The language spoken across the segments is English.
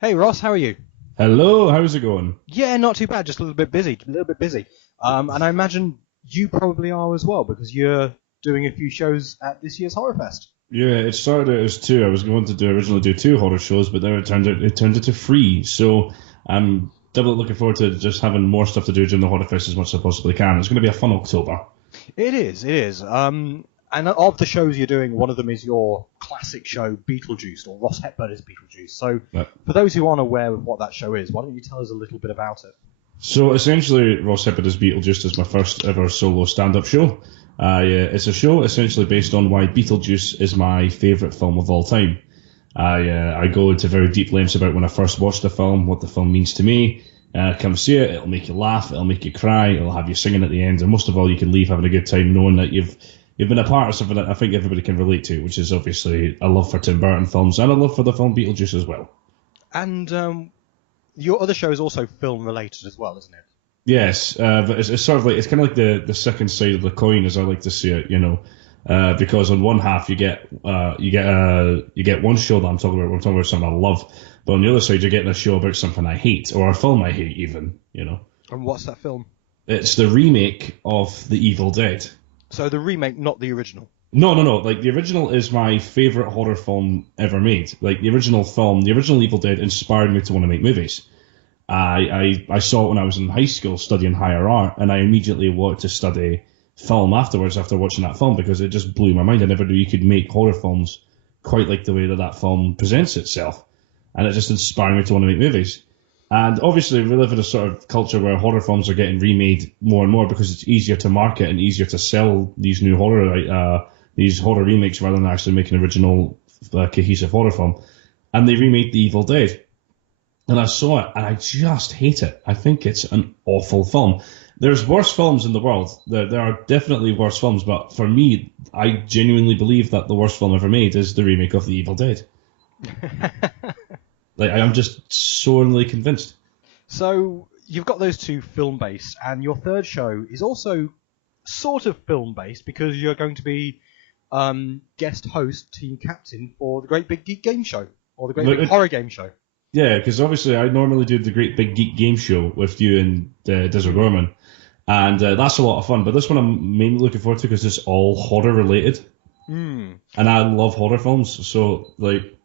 Hey Ross, how are you? Hello, how's it going? Yeah, not too bad. Just a little bit busy. A little bit busy. And I imagine you probably are as well because you're doing a few shows at this year's Horror Fest. Yeah, it started out as two. I was going to originally do two horror shows, but then it turned into three. So I'm doubly looking forward to just having more stuff to do during the Horror Fest as much as I possibly can. It's going to be a fun October. It is. It is. And of the shows you're doing, one of them is your classic show, Beetlejuiced, or Ross Hepburn is Beetlejuice. So, But, for those who aren't aware of what that show is, why don't you tell us a little bit about it? so essentially, Ross Hepburn as Beetlejuice is my first ever solo stand-up show. It's a show essentially based on why Beetlejuice is my favourite film of all time. I go into very deep lengths about when I first watched the film, what the film means to me. Come see it, it'll make you laugh, it'll make you cry, it'll have you singing at the end, and most of all, you can leave having a good time knowing that you've been a part of something that I think everybody can relate to, which is obviously a love for Tim Burton films and a love for the film Beetlejuice as well. And your other show is also film related as well, isn't it? Yes, but it's sort of like it's kind of like the second side of the coin, as I like to see it, because on one half you get one show that I'm talking about, we're talking about something I love, but on the other side you're getting a show about something I hate or a film I hate even. And what's that film? It's the remake of The Evil Dead. So the remake, not the original. No, no, no. Like the original is my favorite horror film ever made. Like the original film, the original Evil Dead inspired me to want to make movies. I saw it when I was in high school studying higher art, and I immediately wanted to study film afterwards after watching that film because it just blew my mind. I never knew you could make horror films quite like the way that film presents itself, and it just inspired me to want to make movies. And obviously, we live in a sort of culture where horror films are getting remade more and more because it's easier to market and easier to sell these new these horror remakes rather than actually making an original cohesive horror film. And they remade The Evil Dead. And I saw it, and I just hate it. I think it's an awful film. There's worse films in the world. There are definitely worse films, but for me, I genuinely believe that the worst film ever made is the remake of The Evil Dead. Like, I am just sorely convinced. So you've got those two film-based, and your third show is also sort of film-based because you're going to be guest host, team captain for the Great Big Geek Game Show, or the Great Big Horror Game Show. Yeah, because obviously I normally do the Great Big Geek Game Show with you and Diz O'Gorman, and that's a lot of fun. But this one I'm mainly looking forward to because it's all horror related, and I love horror films. So like,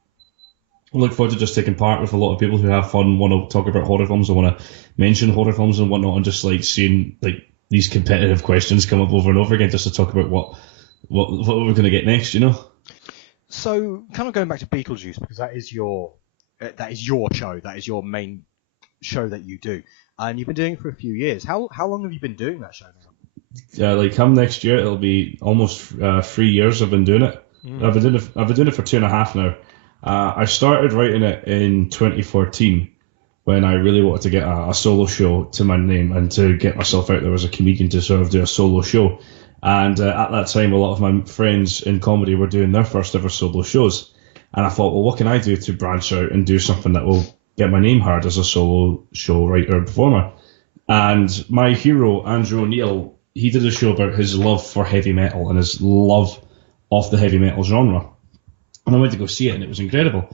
I look forward to just taking part with a lot of people who have fun, want to talk about horror films, and want to mention horror films and whatnot, and just like seeing like these competitive questions come up over and over again, just to talk about what we're going to get next. So kind of going back to Beetlejuice because that is your show, that is your main show that you do, and you've been doing it for a few years. How long have you been doing that show now? Like come next year, it'll be almost 3 years I've been doing it. I've been doing it for 2.5 now. I started writing it in 2014 when I really wanted to get a solo show to my name and to get myself out there as a comedian to sort of do a solo show. And at that time, a lot of my friends in comedy were doing their first ever solo shows. And I thought, well, what can I do to branch out and do something that will get my name heard as a solo show writer and performer? And my hero, Andrew O'Neill, he did a show about his love for heavy metal and his love of the heavy metal genre. And I went to go see it, and it was incredible.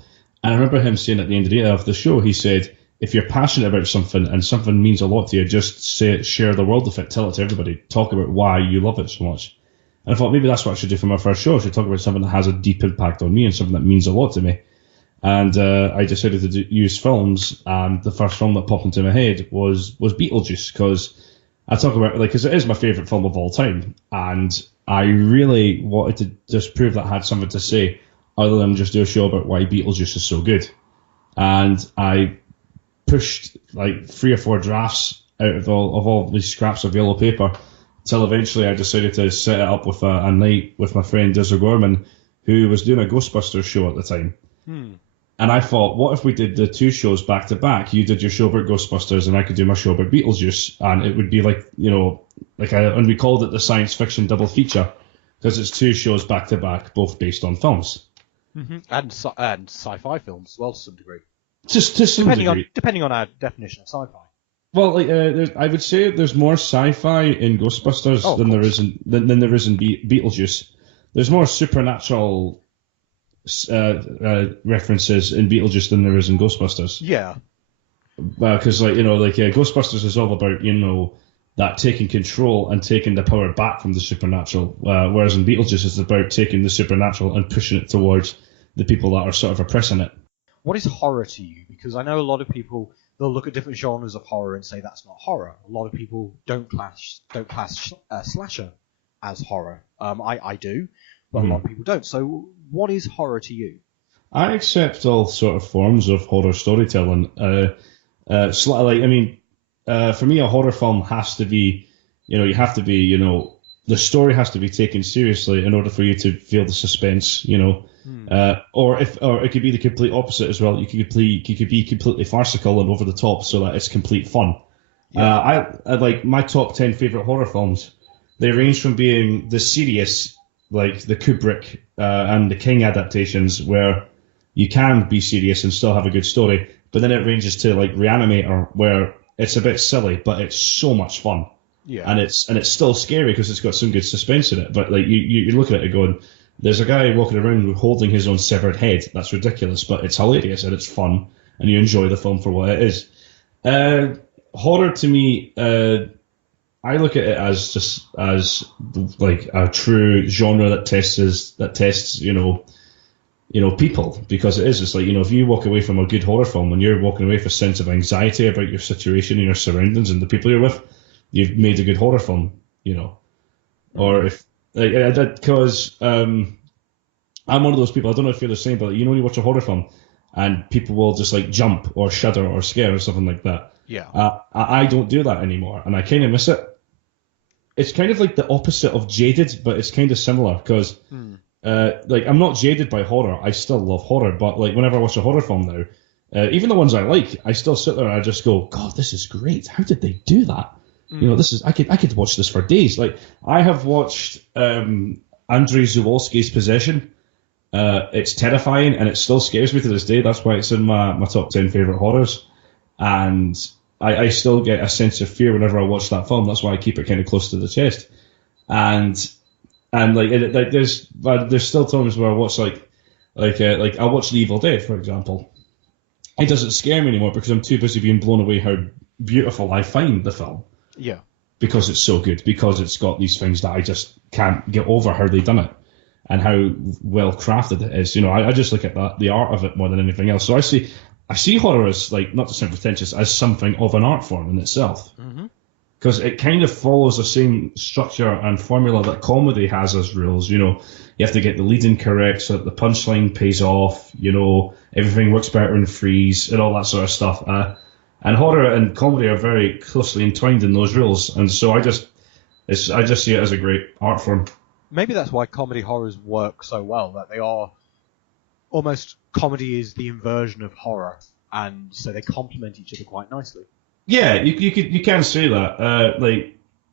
And I remember him saying at the end of the show, he said, if you're passionate about something and something means a lot to you, just say it, share the world of it, tell it to everybody, talk about why you love it so much. And I thought maybe that's what I should do for my first show. I should talk about something that has a deep impact on me and something that means a lot to me. And I decided to use films, and the first film that popped into my head was Beetlejuice, because I talk about because it is my favourite film of all time, and I really wanted to just prove that I had something to say other than just do a show about why Beetlejuice is so good. And I pushed like 3 or 4 drafts out of all these scraps of yellow paper till eventually I decided to set it up with a night with my friend Diz O'Gorman, who was doing a Ghostbusters show at the time. And I thought, what if we did the 2 shows back to back? You did your show about Ghostbusters and I could do my show about Beetlejuice, and it would be and we called it the science fiction double feature because it's 2 shows back to back, both based on films. And sci-fi films as well to some degree. Just to some degree. Depending on our definition of sci-fi. Well, I would say there's more sci-fi in Ghostbusters than there is in Beetlejuice. There's more supernatural references in Beetlejuice than there is in Ghostbusters. Yeah. Because Ghostbusters is all about that taking control and taking the power back from the supernatural, whereas in Beetlejuice it's about taking the supernatural and pushing it towards the people that are sort of oppressing it. What is horror to you? Because I know a lot of people, they'll look at different genres of horror and say that's not horror. A lot of people don't class slasher as horror. I do, but a lot of people don't. So what is horror to you? I accept all sort of forms of horror storytelling. For me, a horror film has to be, the story has to be taken seriously in order for you to feel the suspense, or it could be the complete opposite as well. You could be completely farcical and over the top so that it's complete fun. Yeah. I like my top 10 favorite horror films. They range from being the serious, like the Kubrick and the King adaptations, where you can be serious and still have a good story, but then it ranges to like Reanimator, where it's a bit silly, but it's so much fun. Yeah. And it's still scary because it's got some good suspense in it. But like you look at it going, there's a guy walking around holding his own severed head. That's ridiculous, but it's hilarious and it's fun, and you enjoy the film for what it is. Horror to me, I look at it as just as like a true genre that tests people, because it is. It's like, if you walk away from a good horror film and you're walking away with a sense of anxiety about your situation and your surroundings and the people you're with, you've made a good horror film, Or if, because I'm one of those people, I don't know if you're the same, but when you watch a horror film and people will just like jump or shudder or scare or something like that. Yeah. I don't do that anymore, and I kind of miss it. It's kind of like the opposite of jaded, but it's kind of similar, because I'm not jaded by horror. I still love horror, but like whenever I watch a horror film now, even the ones I like, I still sit there and I just go, God, this is great. How did they do that? This is I could watch this for days. Like, I have watched Andrzej Zulowski's Possession. It's terrifying and it still scares me to this day. That's why it's in my top 10 favorite horrors, and I still get a sense of fear whenever I watch that film. That's why I keep it kind of close to the chest. And there's still times where I watch I watch The Evil Dead, for example. It doesn't scare me anymore because I'm too busy being blown away how beautiful I find the film. Yeah. Because it's so good, because it's got these things that I just can't get over how they done it and how well crafted it is. I just look at the art of it more than anything else. So I see horror as, like, not to sound pretentious, as something of an art form in itself. Because it kind of follows the same structure and formula that comedy has as rules. You have to get the lead in correct so that the punchline pays off. Everything works better in threes and all that sort of stuff. And horror and comedy are very closely entwined in those rules. And so I just see it as a great art form. Maybe that's why comedy horrors work so well, that they are almost, comedy is the inversion of horror, and so they complement each other quite nicely. Yeah, you can say that.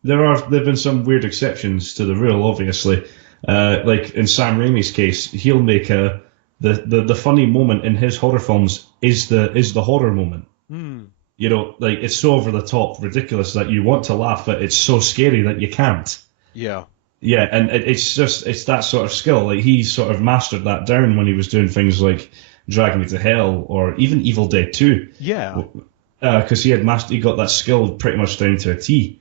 There've been some weird exceptions to the rule, obviously. Like in Sam Raimi's case, he'll make the funny moment in his horror films is the horror moment. It's so over the top, ridiculous that you want to laugh, but it's so scary that you can't. Yeah. Yeah, and it's that sort of skill. Like, he sort of mastered that down when he was doing things like Drag Me to Hell or even Evil Dead 2. Yeah. Because he got that skill pretty much down to a T.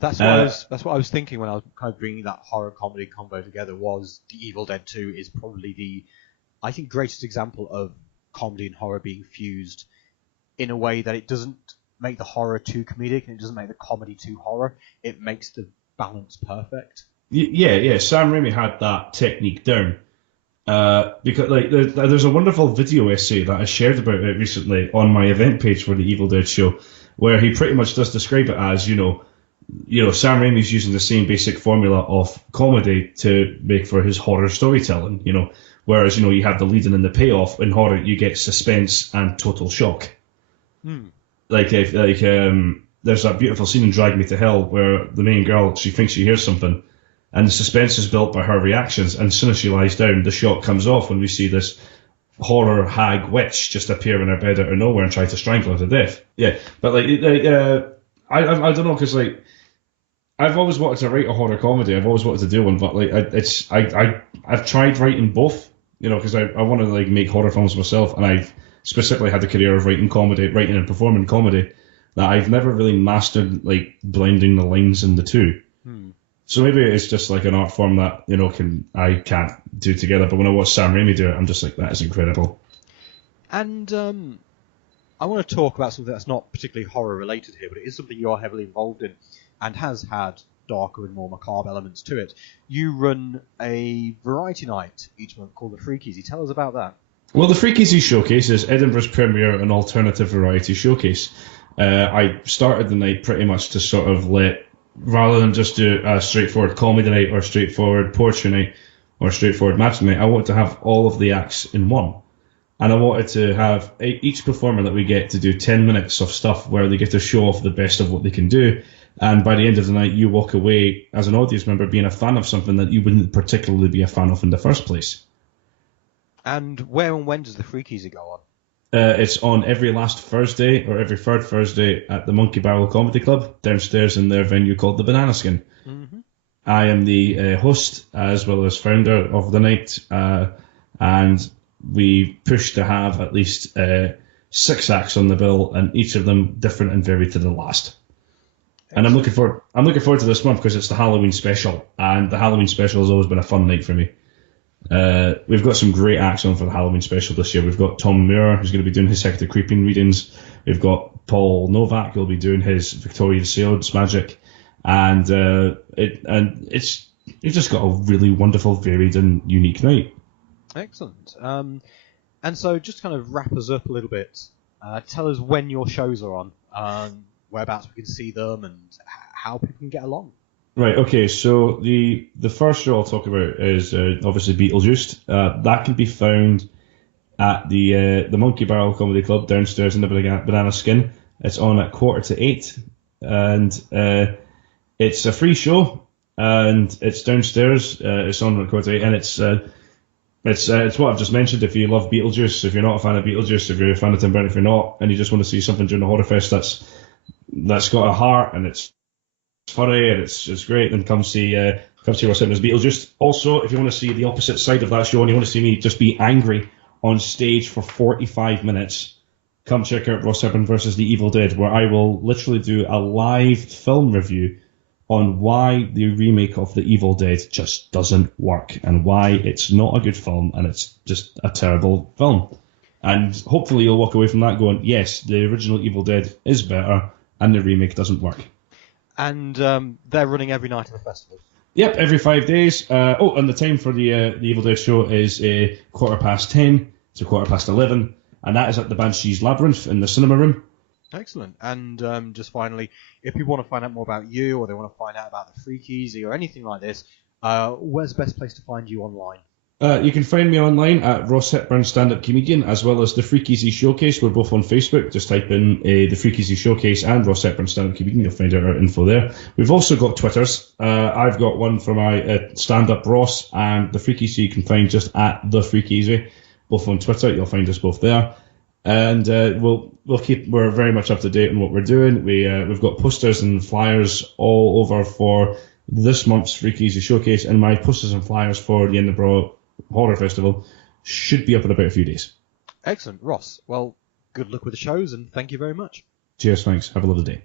That's what I was thinking when I was kind of bringing that horror comedy combo together. Was the Evil Dead 2 is probably the, I think, greatest example of comedy and horror being fused in a way that it doesn't make the horror too comedic and it doesn't make the comedy too horror. It makes the balance perfect. Yeah. Sam Raimi had that technique down. Because there's a wonderful video essay that I shared about it recently on my event page for the Evil Dead show, where he pretty much does describe it as, Sam Raimi's using the same basic formula of comedy to make for his horror storytelling, whereas, you have the lead in and the payoff. In horror, you get suspense and total shock. There's that beautiful scene in Drag Me to Hell where the main girl, she thinks she hears something, and the suspense is built by her reactions, and as soon as she lies down, the shock comes off when we see this horror hag witch just appear in her bed out of nowhere and try to strangle her to death. Yeah, but I don't know, because I've always wanted to write a horror comedy. I've always wanted to do one, but I've tried writing both, because I want to like make horror films myself, and I've specifically had a career of writing and performing comedy, that I've never really mastered like blending the lines in the two. So maybe it's just like an art form that I can't do together. But when I watch Sam Raimi do it, I'm just like, that is incredible. And I want to talk about something that's not particularly horror related here, but it is something you are heavily involved in, and has had darker and more macabre elements to it. You run a variety night each month called the Freakeasy. Tell us about that. Well, the Freakeasy Showcase is Edinburgh's premier and alternative variety showcase. I started the night pretty much to sort of rather than just do a straightforward comedy night or straightforward poetry night or straightforward match night, I wanted to have all of the acts in one. And I wanted to have each performer that we get to do 10 minutes of stuff where they get to show off the best of what they can do. And by the end of the night, you walk away as an audience member being a fan of something that you wouldn't particularly be a fan of in the first place. And where and when does the Freakeasy go on? It's on every last Thursday or every third Thursday at the Monkey Barrel Comedy Club downstairs in their venue called the Banana Skin. Mm-hmm. I am the host as well as founder of the night, and we push to have at least 6 acts on the bill, and each of them different and varied to the last. Excellent. And I'm looking forward to this month because it's the Halloween special, and the Halloween special has always been a fun night for me. We've got some great acts on for the Halloween special this year. We've got Tom Moore, who's going to be doing his Hector Creeping readings. We've got Paul Novak, who'll be doing his Victorian Seance magic, and it's just got a really wonderful, varied, and unique night. Excellent. And so, just to kind of wrap us up a little bit, tell us when your shows are on, whereabouts we can see them, and how people can get along. Right, okay, so the first show I'll talk about is obviously BEETLEJUICED. That can be found at the Monkey Barrel Comedy Club downstairs in the Banana Skin. It's on at 7:45, and it's a free show, and it's downstairs. It's on at 7:45, and it's what I've just mentioned. If you love Beetlejuice, if you're not a fan of Beetlejuice, if you're a fan of Tim Burton, if you're not, and you just want to see something during the Horror Fest that's got a heart and it's funny and it's great, then come see Ross Hepburn's Beetlejuice. Also, if you want to see the opposite side of that show and you want to see me just be angry on stage for 45 minutes, come check out Ross Hepburn versus the Evil Dead, where I will literally do a live film review on why the remake of the Evil Dead just doesn't work and why it's not a good film and it's just a terrible film. And hopefully you'll walk away from that going, yes, the original Evil Dead is better and the remake doesn't work. And they're running every night of the festival. Yep, every 5 days. And the time for the Evil Dead show is 10:15 to 11:15, and that is at the Banshee's Labyrinth in the cinema room. Excellent. And just finally, if people want to find out more about you, or they want to find out about the Freakeasy or anything like this, where's the best place to find you online? You can find me online at Ross Hepburn Stand-Up Comedian, as well as the Freakeasy Showcase. We're both on Facebook. Just type in the Freakeasy Showcase and Ross Hepburn Stand-Up Comedian. You'll find out our info there. We've also got Twitters. I've got one for my Stand-Up Ross, and the Freakeasy you can find just at the Freakeasy. Both on Twitter. You'll find us both there. And we're very much up to date on what we're doing. We've got posters and flyers all over for this month's Freakeasy Showcase, and my posters and flyers for the Edinburgh Horror Festival should be up in about a few days. Excellent. Ross, well, good luck with the shows, and thank you very much. Cheers, thanks. Have a lovely day.